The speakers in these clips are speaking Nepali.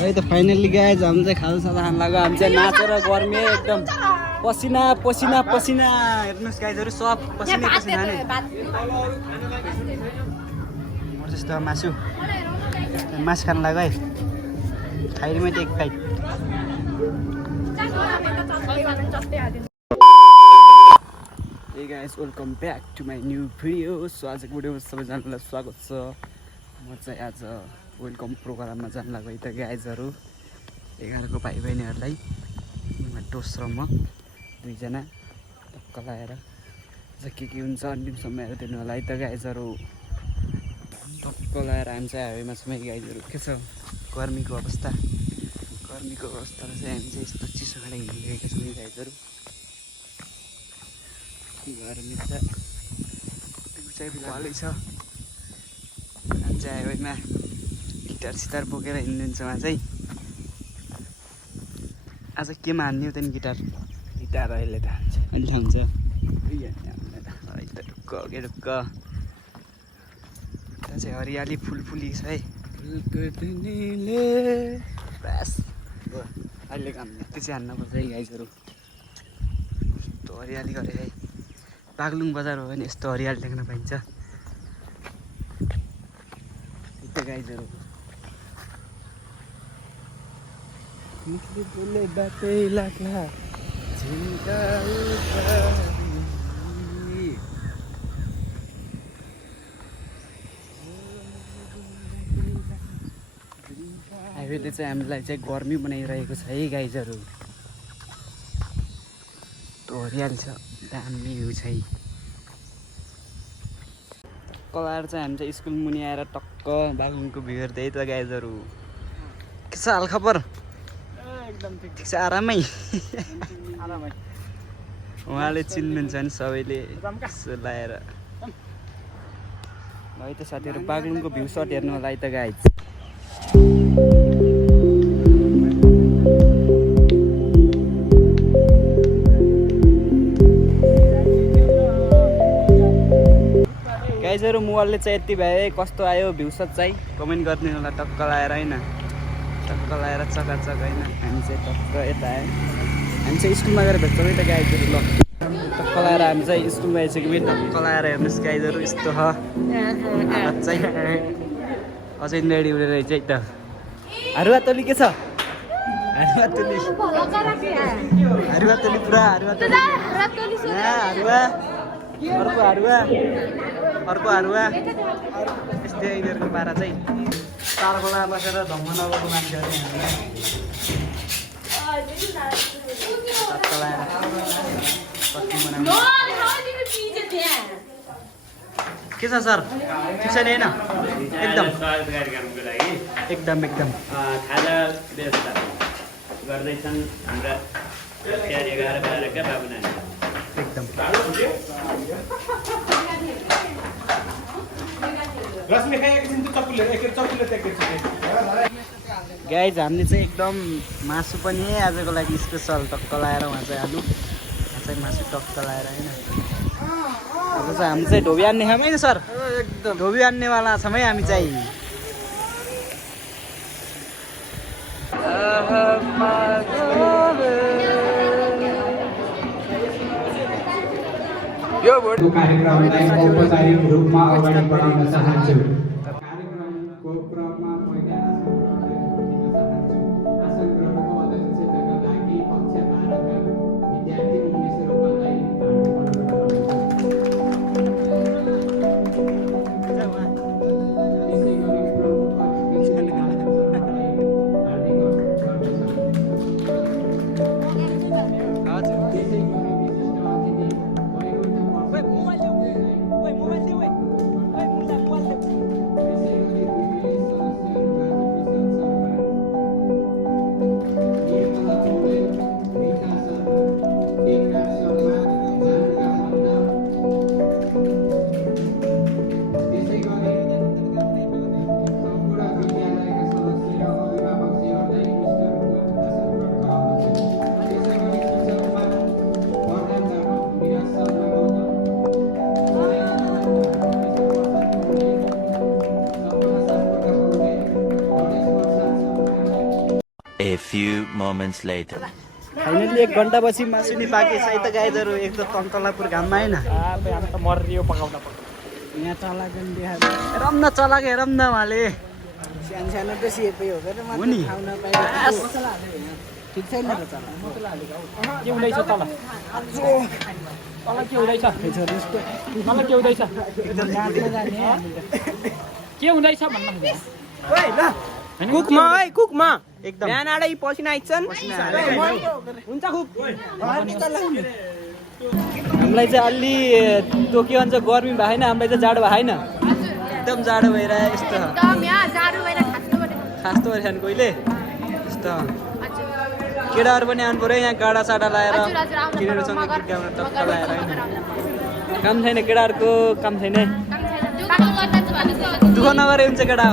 है त फाइनली गाइज हम चाहिँ खाजासाजा खान लाग्यो। हामी चाहिँ नाचेर गर्मी एकदम पसिना पसिना पसिना हेर्नुहोस् गाइजहरू सब पसिना पसिना नि म जस्तो मासु खान लाग्यो है खाइरमै एक bite. Hey guys, welcome back to my new video. So आजको भिडियोमा सबैजनालाई स्वागत छ। म चाहिँ आज वेलकम प्रोग्राममा जान लाग्यो त गाइजहरू 11 को भाइ बहिनीहरूलाई दोस्रो म दुईजना टक्क लाएर के हुन्छ अन्तिम समयहरू दिनु होला है त गाइजहरू। टक्क लाएर हामी चाहिँ हाइवेमा छौँ गाइजहरू। के छ गर्मीको अवस्था चाहिँ हामी चाहिँ यस्तो चिसो खाँदै हिँडिरहेका छौँ गाइजहरू। गर्मी छ चाहिँ बिहालै छ। हामी चाहिँ हाइवेमा गिटार सिटार बोकेर हिँडिदिन्छ उहाँ चाहिँ। आज केमा हान्ने हो त नि गिटार अहिले त अहिले थाहा हुन्छ ढुक्क ढुक्क। त्यहाँ चाहिँ हरियाली फुलफुली छ है बस अहिले काम त्यो चाहिँ हान्नुपर्छ है गाइजहरू। कस्तो हरियाली गरे है। बागलुङ बजार हो भने यस्तो हरियाली देख्न पाइन्छ त्यो गाइजहरू। बोले बाटै लाग्ला हाइवेले चाहिँ हामीलाई चाहिँ गर्मी बनाइरहेको छ है गाइजहरू। त्यो हरियाली छ दामी भ्यू छ है। कलाएर चाहिँ हामी चाहिँ स्कुल मुनि आएर टक्क बागलुङको भ्यू हेर्दै त गाइजहरू। के छ हालखबर? एकदम ठिक छ आरामै उहाँले चिन्नुहुन्छ नि सबैले यसो लाएर है त साथीहरू। बागलुङको भ्यू सट हेर्नु होला है त गाइज। गाइजहरू मोबाइलले चाहिँ यति भए कस्तो आयो भ्यू सट चाहिँ कमेन्ट गरिदिनु होला टक्क लाएर होइन। टक्क लाएर चकाचक होइन। हामी चाहिँ टक्क यता आयो। हामी चाहिँ स्कुलमा गएर भेट्छौँ है त गाइजहरू। ल टक्क लाएर हामी चाहिँ स्कुलमा आइसक्यौँ। टक्क लाएर हेर्नुहोस् गाइजहरू यस्तो छ हालत चाहिँ। अझै रेडी हुने रहेछ है त। हारुवा तोली के छ? हारुवा तोली पुरा हारुवा तोली अर्को हारुवा यस्तै यिनीहरूको पारा चाहिँ। तारखोला बसेर धम्म नगएको मान्छेहरू के छ सर ठिक छ नि होइन? एकदम खाजा व्यवस्था गर्दैछन् हाम्रा 11 बाह्रका बाबु नानी एकदम। गाइज हामीले चाहिँ एकदम मासु पनि आजको लागि स्पेसल टक्क लाएर उहाँ चाहिँ आलु उहाँ चाहिँ मासु टक्क लाएर होइन। अब चाहिँ हामी चाहिँ ढोबी आन्ने खाम होइन सर? एकदम ढोबी आन्नेवाला छौँ है हामी चाहिँ। यो कार्यक्रमलाई औपचारिक रूपमा अगाडि बढाउन चाहन्छु। कार्यक्रमको क्रममा मैले आसन ग्रहणको अध्यक्षताका लागि कक्षा 12 का विद्यार्थी उमेशहरूलाई A few moments later. Finally 1 घन्टा पछि मासु नि पाके छ त गाइजहरु एक त तन्तलापुर घाममा हैन हामी त मरियो पकाउन यहाँ चलागन देखाए हेरौँ न चलाको हेरौँ न उहाँले सानो त सिएपै हो के मात्र खाउन पाइयो मसला हाल्यो ठिक छैन र चला मसला हालेको के हुँदैछ तल तल के हुँदैछ तल के हुँदैछ के हुँदैछ भन्न ओइ ल कुकमा है कुकमा एकदम बिहान आडै पसिना आइछन् हुन्छ खुब हामीलाई चाहिँ अलि त्यो के भन्छ गर्मी भएन हामीलाई चाहिँ जाडो भएन एकदम जाडो भइरहेको यस्तो खास्तो भएर कोहीले यस्तो केटाहरू पनि आउनु पऱ्यो यहाँ गाडा साडा लाएर केटीहरूसँग गीत गाउन टक्क लाएर होइन काम छैन केटाहरूको काम छैन दुःख नगरे हुन्छ केटा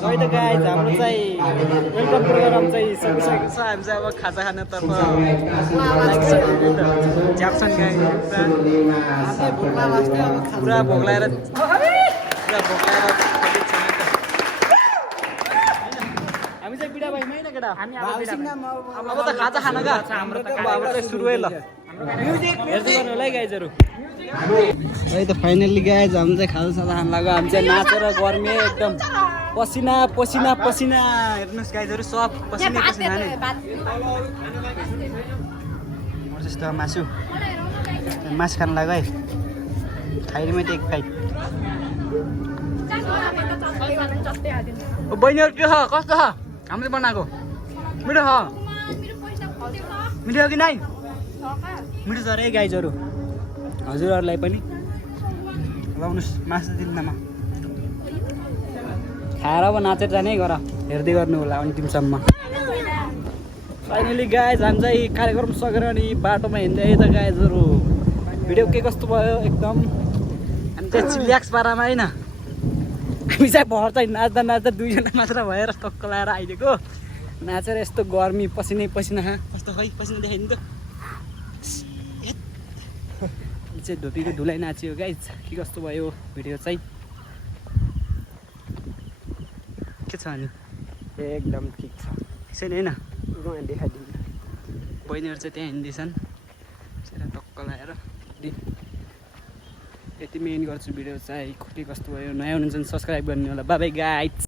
है त गाइज हाम्रो चाहिँ वेलकम प्रोग्राम चाहिँ सकिसकेको छ। हामी चाहिँ अब खाजा खानेतर्फ ज्याप्सन पुरा भोक लगाएर हामी चाहिँ बिडा भाइमै न केटा अब त खाजा खान गएको हाम्रो चाहिँ सुरु है ल हेर्दै गर्नु होला है गाइजहरू। है त फाइनल्ली गाइज हामी चाहिँ खाजा साजा खान लाग्यो। हामी चाहिँ नाचेर गर्मी एकदम पसिना पसिना पसिना हेर्नुहोस् गाइजहरू सब पसिना पसिना नै जस्तो मासु मासु खान लाग्यो है खाइरमै त एक फाइट। बहिनीहरू के छ कस्तो छ हामीले बनाएको मिठो छ मिठो कि नाइ मिठो छ अरे गाइजहरू हजुरहरूलाई पनि लाउनुहोस् मासु दिनमा खाएर अब नाचेर जाने गर हेर्दै गर्नु होला अन्तिमसम्म। फाइनली गाइज हामी चाहिँ कार्यक्रम सकेर अनि बाटोमा हिँड्दै त गाइजहरू भिडियो के कस्तो भयो एकदम हामी चाहिँ चिल्याक्स पारामा होइन हामी चाहिँ भर चाहिँ नाच्दा नाच्दा दुईजना मात्र भएर टक्क लाएर आइदिएको नाचेर यस्तो गर्मी पसिनै पसिना कस्तो खै पसिना देखाइदिनु त चाहिँ धोपीको धुलाई नाच्यो गाइज के कस्तो भयो भिडियो चाहिँ के छ अनि एकदम ठिक छ छैन होइन देखाइदिनु बहिनीहरू चाहिँ त्यहाँ हिँड्दैछन् टक्क लगाएर यति मेन गर्छु भिडियो चाहिँ के कस्तो भयो नयाँ हुनुहुन्छ भने सब्सक्राइब गर्ने होला बाई बाई गाइज